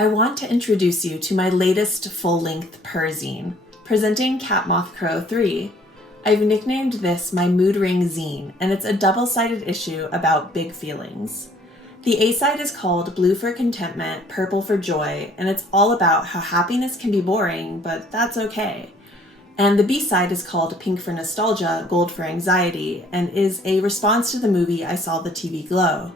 I want to introduce you to my latest full-length perzine, presenting catmothcrow 3. I've nicknamed this my mood ring zine, and it's a double-sided issue about big feelings. The A side is called Blue for Contentment, Purple for Joy, and it's all about how happiness can be boring, but that's okay. And the B side is called Pink for Nostalgia, Gold for Anxiety, and is a response to the movie I Saw the TV Glow.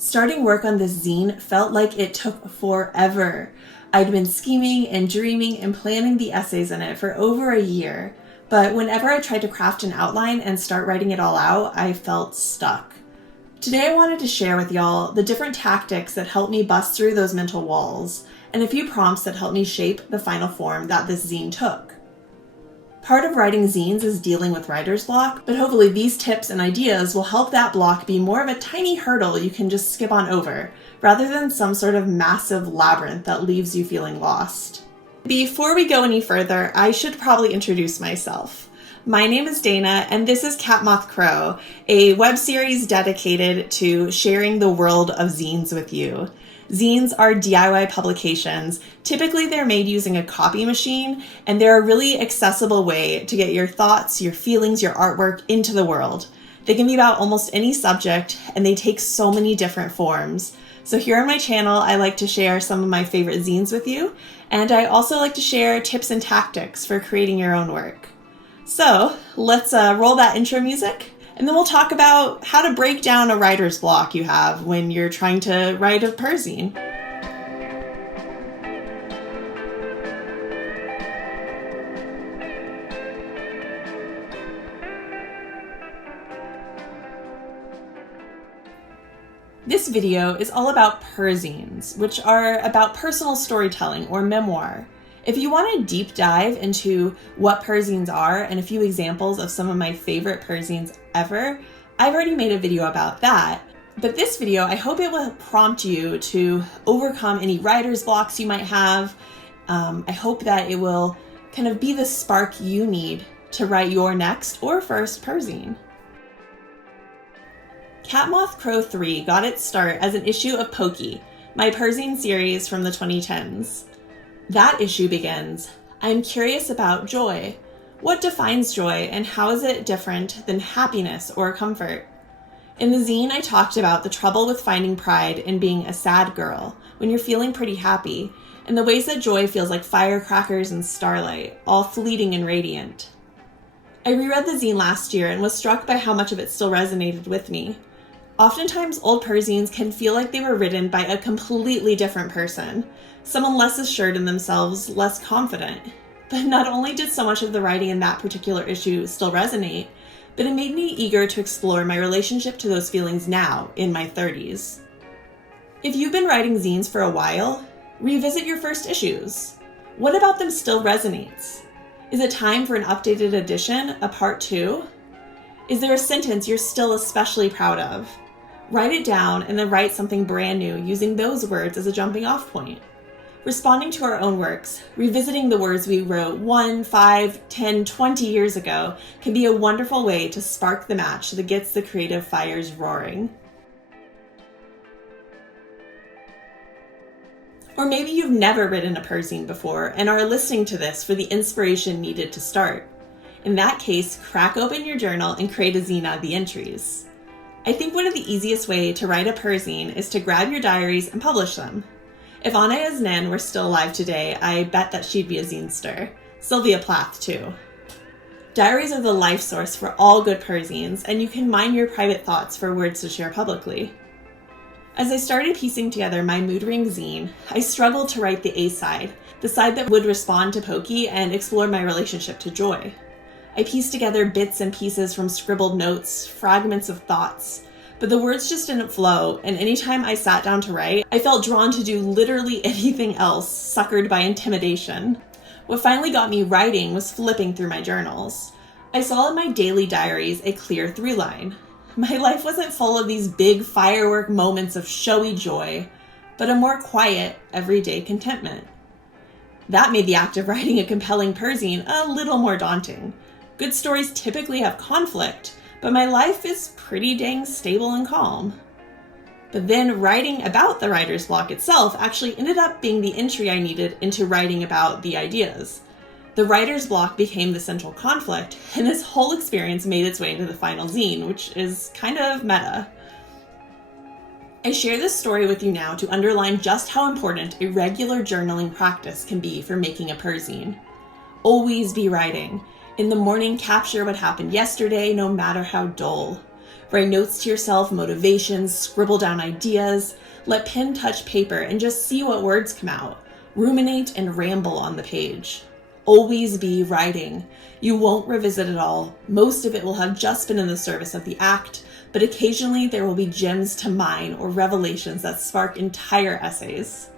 Starting work on this zine felt like it took forever. I'd been scheming and dreaming and planning the essays in it for over a year, but whenever I tried to craft an outline and start writing it all out, I felt stuck. Today I wanted to share with y'all the different tactics that helped me bust through those mental walls, and a few prompts that helped me shape the final form that this zine took. Part of writing zines is dealing with writer's block, but hopefully these tips and ideas will help that block be more of a tiny hurdle you can just skip on over, rather than some sort of massive labyrinth that leaves you feeling lost. Before we go any further, I should probably introduce myself. My name is Dana, and this is Catmothcrow, a web series dedicated to sharing the world of zines with you. Zines are DIY publications. Typically, they're made using a copy machine, and they're a really accessible way to get your thoughts, your feelings, your artwork into the world. They can be about almost any subject, and they take so many different forms. So here on my channel, I like to share some of my favorite zines with you, and I also like to share tips and tactics for creating your own work. So let's roll that intro music, and then we'll talk about how to break down a writer's block you have when you're trying to write a perzine. This video is all about perzines, which are about personal storytelling or memoir. If you want a deep dive into what perzines are and a few examples of some of my favorite perzines ever, I've already made a video about that. But this video, I hope it will prompt you to overcome any writer's blocks you might have. I hope that it will kind of be the spark you need to write your next or first perzine. Catmothcrow 3 got its start as an issue of Pokey, my perzine series from the 2010s. That issue begins, I'm curious about joy. What defines joy, and how is it different than happiness or comfort? In the zine, I talked about the trouble with finding pride in being a sad girl when you're feeling pretty happy, and the ways that joy feels like firecrackers and starlight, all fleeting and radiant. I reread the zine last year and was struck by how much of it still resonated with me. Oftentimes, old perzines can feel like they were written by a completely different person, someone less assured in themselves, less confident. But not only did so much of the writing in that particular issue still resonate, but it made me eager to explore my relationship to those feelings now, in my 30s. If you've been writing zines for a while, revisit your first issues. What about them still resonates? Is it time for an updated edition, a part 2? Is there a sentence you're still especially proud of? Write it down and then write something brand new using those words as a jumping off point. Responding to our own works, revisiting the words we wrote 1, 5, 10, 20 years ago can be a wonderful way to spark the match that gets the creative fires roaring. Or maybe you've never written a perzine before and are listening to this for the inspiration needed to start. In that case, crack open your journal and create a zine out of the entries. I think one of the easiest way to write a perzine is to grab your diaries and publish them. If Anna's Nan were still alive today, I bet that she'd be a zinester. Sylvia Plath, too. Diaries are the life source for all good perzines, and you can mine your private thoughts for words to share publicly. As I started piecing together my mood ring zine, I struggled to write the A side, the side that would respond to Pokey and explore my relationship to joy. I pieced together bits and pieces from scribbled notes, fragments of thoughts, but the words just didn't flow, and anytime I sat down to write, I felt drawn to do literally anything else, suckered by intimidation. What finally got me writing was flipping through my journals. I saw in my daily diaries a clear through line. My life wasn't full of these big firework moments of showy joy, but a more quiet, everyday contentment. That made the act of writing a compelling perzine a little more daunting. Good stories typically have conflict, but my life is pretty dang stable and calm. But then writing about the writer's block itself actually ended up being the entry I needed into writing about the ideas. The writer's block became the central conflict, and this whole experience made its way into the final zine, which is kind of meta. I share this story with you now to underline just how important a regular journaling practice can be for making a perzine. Always be writing. In the morning, capture what happened yesterday, no matter how dull. Write notes to yourself, motivations, scribble down ideas, let pen touch paper and just see what words come out. Ruminate and ramble on the page. Always be writing. You won't revisit it all. Most of it will have just been in the service of the act, but occasionally there will be gems to mine or revelations that spark entire essays.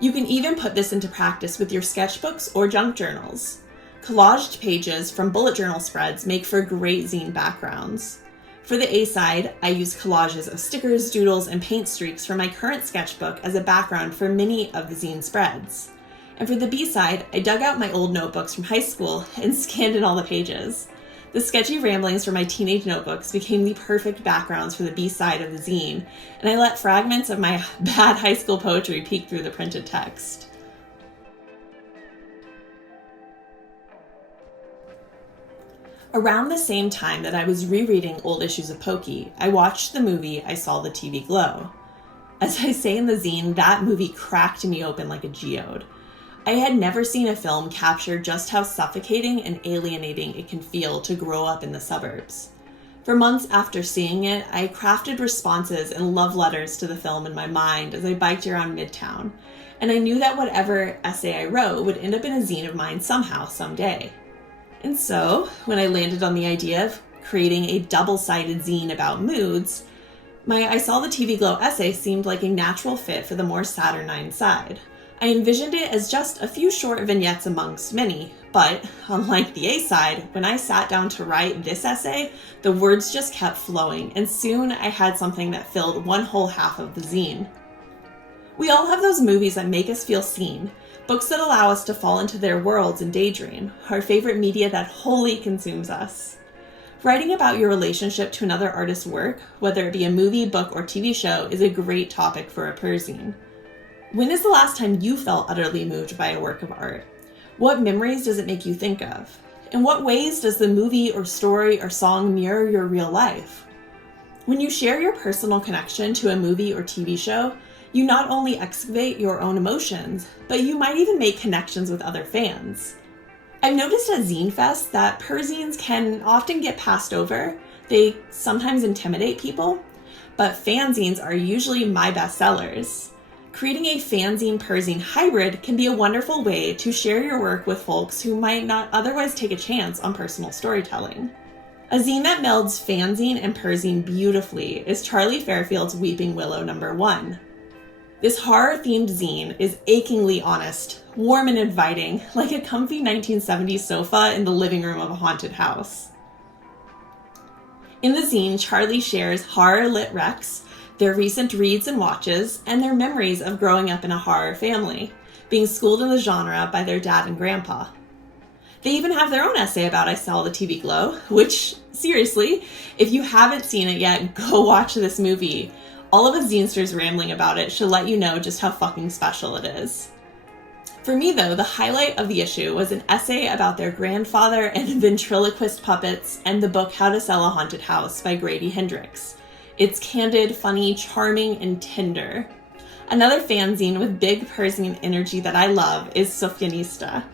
You can even put this into practice with your sketchbooks or junk journals. Collaged pages from bullet journal spreads make for great zine backgrounds. For the A side, I use collages of stickers, doodles, and paint streaks from my current sketchbook as a background for many of the zine spreads. And for the B side, I dug out my old notebooks from high school and scanned in all the pages. The sketchy ramblings from my teenage notebooks became the perfect backgrounds for the B side of the zine, and I let fragments of my bad high school poetry peek through the printed text. Around the same time that I was rereading old issues of Pokey, I watched the movie I Saw the TV Glow. As I say in the zine, that movie cracked me open like a geode. I had never seen a film capture just how suffocating and alienating it can feel to grow up in the suburbs. For months after seeing it, I crafted responses and love letters to the film in my mind as I biked around Midtown, and I knew that whatever essay I wrote would end up in a zine of mine somehow, someday. And so, when I landed on the idea of creating a double-sided zine about moods, my I Saw the TV Glow essay seemed like a natural fit for the more saturnine side. I envisioned it as just a few short vignettes amongst many, but unlike the A side, when I sat down to write this essay, the words just kept flowing, and soon I had something that filled one whole half of the zine. We all have those movies that make us feel seen, books that allow us to fall into their worlds and daydream, our favorite media that wholly consumes us. Writing about your relationship to another artist's work, whether it be a movie, book, or TV show, is a great topic for a perzine. When is the last time you felt utterly moved by a work of art? What memories does it make you think of? In what ways does the movie or story or song mirror your real life? When you share your personal connection to a movie or TV show, you not only excavate your own emotions, but you might even make connections with other fans. I've noticed at Zine Fest that perzines can often get passed over. They sometimes intimidate people, but fanzines are usually my best sellers. Creating a fanzine-perzine hybrid can be a wonderful way to share your work with folks who might not otherwise take a chance on personal storytelling. A zine that melds fanzine and perzine beautifully is Charlie Fairfield's Weeping Willow #1. This horror-themed zine is achingly honest, warm and inviting, like a comfy 1970s sofa in the living room of a haunted house. In the zine, Charlie shares horror-lit recs, their recent reads and watches, and their memories of growing up in a horror family, being schooled in the genre by their dad and grandpa. They even have their own essay about I Saw the TV Glow, which, seriously, if you haven't seen it yet, go watch this movie. All of us zinesters rambling about it should let you know just how fucking special it is. For me, though, the highlight of the issue was an essay about their grandfather and ventriloquist puppets and the book How to Sell a Haunted House by Grady Hendrix. It's candid, funny, charming, and tender. Another fanzine with big perzine energy that I love is Sophianista.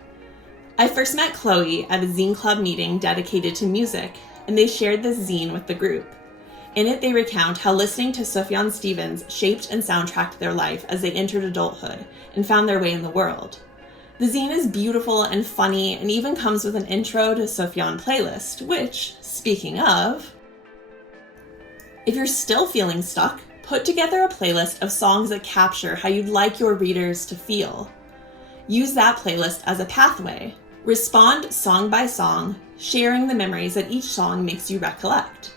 I first met Chloe at a zine club meeting dedicated to music, and they shared this zine with the group. In it, they recount how listening to Sufjan Stevens shaped and soundtracked their life as they entered adulthood and found their way in the world. The zine is beautiful and funny and even comes with an intro to Sufjan playlist, which, speaking of, if you're still feeling stuck, put together a playlist of songs that capture how you'd like your readers to feel. Use that playlist as a pathway. Respond song by song, sharing the memories that each song makes you recollect.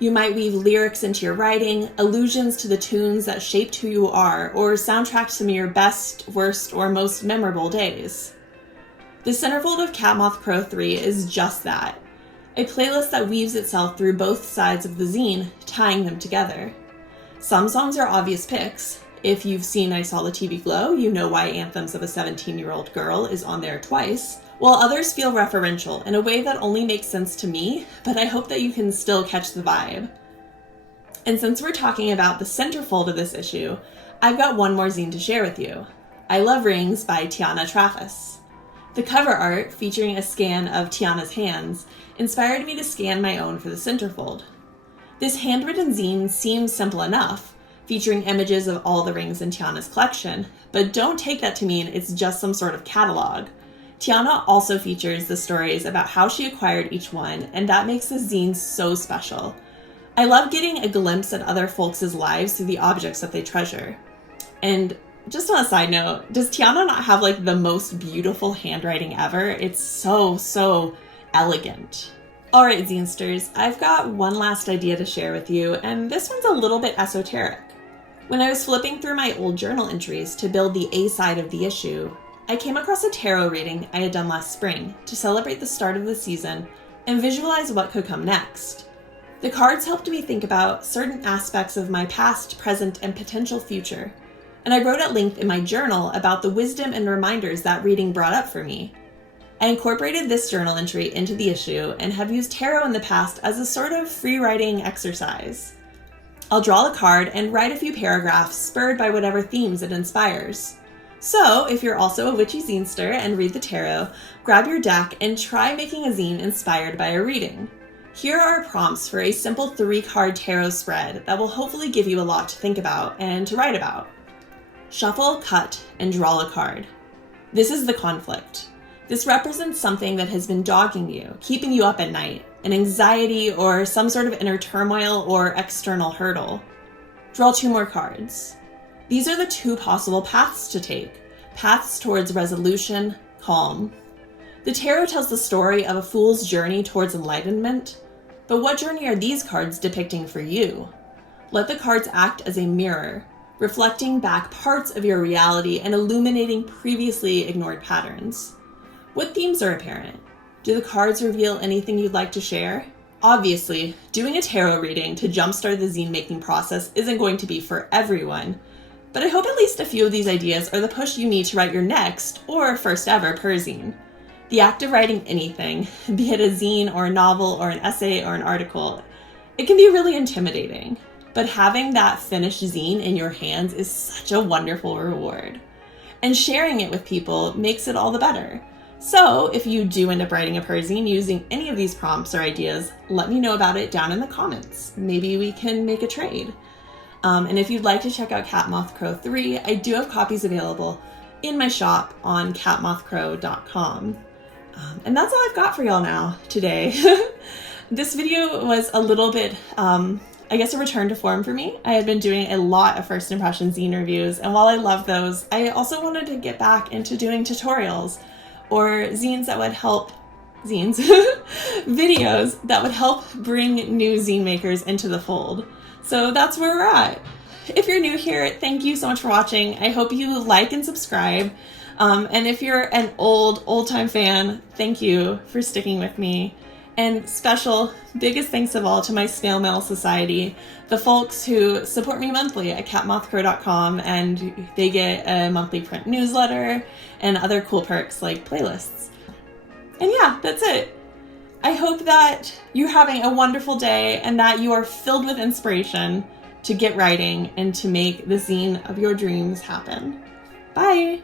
You might weave lyrics into your writing, allusions to the tunes that shaped who you are, or soundtrack some of your best, worst, or most memorable days. The centerfold of catmothcrow 3 is just that. a playlist that weaves itself through both sides of the zine, tying them together. Some songs are obvious picks. If you've seen I Saw the TV Glow, you know why Anthems of a 17-year-old Girl is on there twice, while others feel referential in a way that only makes sense to me, but I hope that you can still catch the vibe. And since we're talking about the centerfold of this issue, I've got one more zine to share with you. I Love Rings by Tiana Traffas. The cover art, featuring a scan of Tiana's hands, inspired me to scan my own for the centerfold. This handwritten zine seems simple enough, featuring images of all the rings in Tiana's collection, but don't take that to mean it's just some sort of catalog. Tiana also features the stories about how she acquired each one, and that makes this zine so special. I love getting a glimpse at other folks' lives through the objects that they treasure. And just on a side note, does Tiana not have like the most beautiful handwriting ever? It's so elegant. Alright Zinesters, I've got one last idea to share with you, and this one's a little bit esoteric. When I was flipping through my old journal entries to build the A side of the issue, I came across a tarot reading I had done last spring to celebrate the start of the season and visualize what could come next. The cards helped me think about certain aspects of my past, present, and potential future, and I wrote at length in my journal about the wisdom and reminders that reading brought up for me. I incorporated this journal entry into the issue and have used tarot in the past as a sort of free writing exercise. I'll draw a card and write a few paragraphs spurred by whatever themes it inspires. So, if you're also a witchy zinester and read the tarot, grab your deck and try making a zine inspired by a reading. Here are prompts for a simple 3-card tarot spread that will hopefully give you a lot to think about and to write about. Shuffle, cut, and draw a card. This is the conflict. This represents something that has been dogging you, keeping you up at night, an anxiety or some sort of inner turmoil or external hurdle. Draw 2 more cards. These are the 2 possible paths to take, paths towards resolution, calm. The tarot tells the story of a fool's journey towards enlightenment, but what journey are these cards depicting for you? Let the cards act as a mirror, reflecting back parts of your reality and illuminating previously ignored patterns. What themes are apparent? Do the cards reveal anything you'd like to share? Obviously, doing a tarot reading to jumpstart the zine making process isn't going to be for everyone, but I hope at least a few of these ideas are the push you need to write your next or first ever perzine. The act of writing anything, be it a zine or a novel or an essay or an article, it can be really intimidating, but having that finished zine in your hands is such a wonderful reward. And sharing it with people makes it all the better. So if you do end up writing a perzine using any of these prompts or ideas, let me know about it down in the comments. Maybe we can make a trade. And if you'd like to check out CatMothCrow 3, I do have copies available in my shop on catmothcrow.com. And that's all I've got for y'all now today. This video was a little bit, I guess, a return to form for me. I had been doing a lot of first impression zine reviews, and while I love those, I also wanted to get back into doing tutorials or zines that would help, videos that would help bring new zine makers into the fold. So that's where we're at. If you're new here, thank you so much for watching. I hope you like and subscribe. And if you're an old-time fan, thank you for sticking with me. And biggest thanks of all to my Snail Mail Society, the folks who support me monthly at catmothcrow.com, and they get a monthly print newsletter and other cool perks like playlists. And yeah, that's it. I hope that you're having a wonderful day and that you are filled with inspiration to get writing and to make the zine of your dreams happen. Bye!